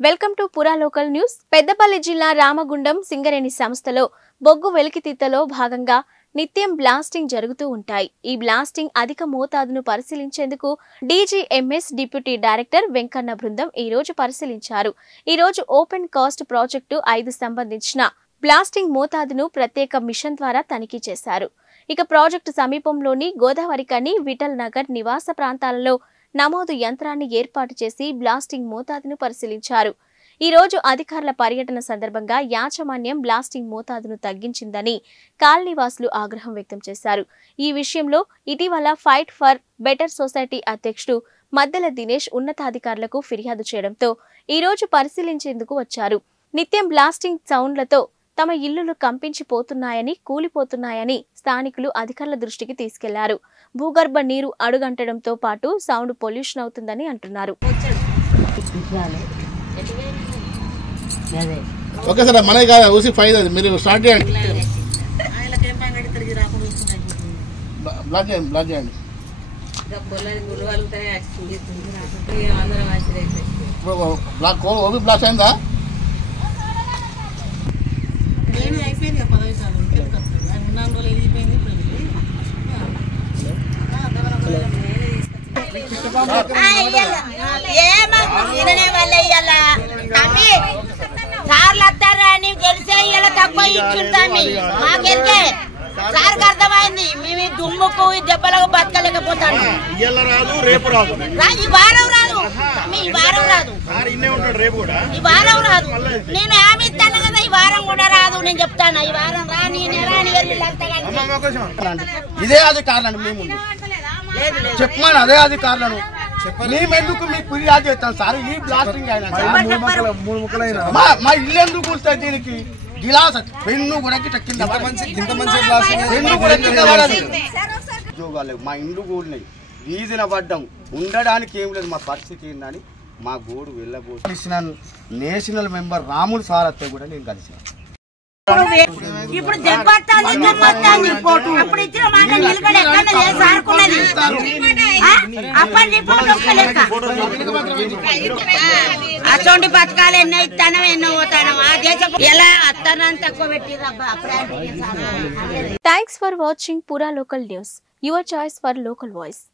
Welcome to పురా local news. Peddapalli జిల్లా రామగుండం సింగరేణి సంస్థలో బొగ్గు వెలికితీతలో భాగంగా నిత్యం బ్లాస్టింగ్ జరుగుతూ ఉంటాయి. ఈ బ్లాస్టింగ్ అధిక మోతాదును పరిశీలించేందుకు డీజీఎంఎస్ డిప్యూటీ డైరెక్టర్ వెంకన్న బృందం ఈ రోజు పరిశీలించారు. ఈ రోజు ఓపెన్ కాస్ట్ ప్రాజెక్టు 5 సంబంధించిన బ్లాస్టింగ్ మోతాదును ప్రత్యేక మిషన్ ద్వారా తనిఖీ చేశారు. ఇక ప్రాజెక్టు సమీపంలోని గోదావరికని, విఠల్ నగర్ నివాస ప్రాంతాలలో నమోదు యంత్రాన్ని ఏర్పాటు చేసి బ్లాస్టింగ్ మోతాదును పరిశీలించారు. ఈ రోజు అధికారుల పర్యటన సందర్భంగా యాజమాన్యం బ్లాస్టింగ్ మోతాదును తగ్గించిందని కాలనీవాసులు ఆగ్రహం వ్యక్తం చేశారు. ఈ విషయంలో ఇటీవల ఫైట్ ఫర్ బెటర్ సొసైటీ అధ్యక్షుడు మద్దెల దినేష్ ఉన్నతాధికారులకు ఫిర్యాదు చేయడంతో ఈ రోజు పరిశీలించేందుకు వచ్చారు. నిత్యం బ్లాస్టింగ్ సౌండ్లతో తమ ఇల్లులు కంపించిపోతున్నాయని, కూలిపోతున్నాయని స్థానికులు అధికారుల దృష్టికి తీసుకెళ్లారు. భూగర్భ నీరు అడుగంటడంతో పాటు సౌండ్ పొల్యూషన్ అవుతుందని అంటున్నారు. ఓకే సార్, మనకి కాదు ఊసి ఫైవ్ అది మీరు స్టార్ట్ చేయండి. బ్లాక్ చేయండి, బ్లాక్ చేయండి. బ్లాక్ ఓబీ బ్లాక్ అయిందా? సార్లు వస్తారని తెలిసే ఇలా తక్కువ ఇచ్చుంటామి. మాకెందుకే సార్కి అర్థమైంది. మేము దుమ్ముకు దెబ్బలకు బతకలేకపోతాను. ఈ వారం రాదు, ఈ వారం రాదు, ఈ వారం రాదు. నేను ఏమి ఇస్తాను కదా, ఈ వారం కూడా రాదు. నేను చెప్తాను, ఈ వారం రాని ఇదే అధికారులను మేము చెప్పమని అదే అధికారులను మేమెందుకు మీకు ఫిర్యాదు చేస్తాం సార్. ఈ బ్లాస్టింగ్ అయినా మా ఇల్లు ఎందుకు కూలుతాయి? దీనికి గిలాస్ పెన్ను కూడా ఉద్యోగాలు మా ఇండ్లు కూలినాయి, వీధిన పడ్డం, ఉండడానికి ఏం లేదు. మా పరిస్థితి ఏందని మా గోడు వెళ్ళబోతున్నాను. నేషనల్ మెంబర్ రాములు సార్ అత్తే కూడా నేను కలిసాను. ఇప్పుడు అప్పుడు ఇచ్చిన మాట నిలబడి సార్కున్నది అటువంటి పథకాలు ఎన్నో ఇస్తానో ఎన్నో పోతానో ఆ దేశం ఎలా అత్తనాన్ని తక్కువ పెట్టి. థ్యాంక్స్ ఫర్ వాచింగ్ పురా local news, your choice for local voice.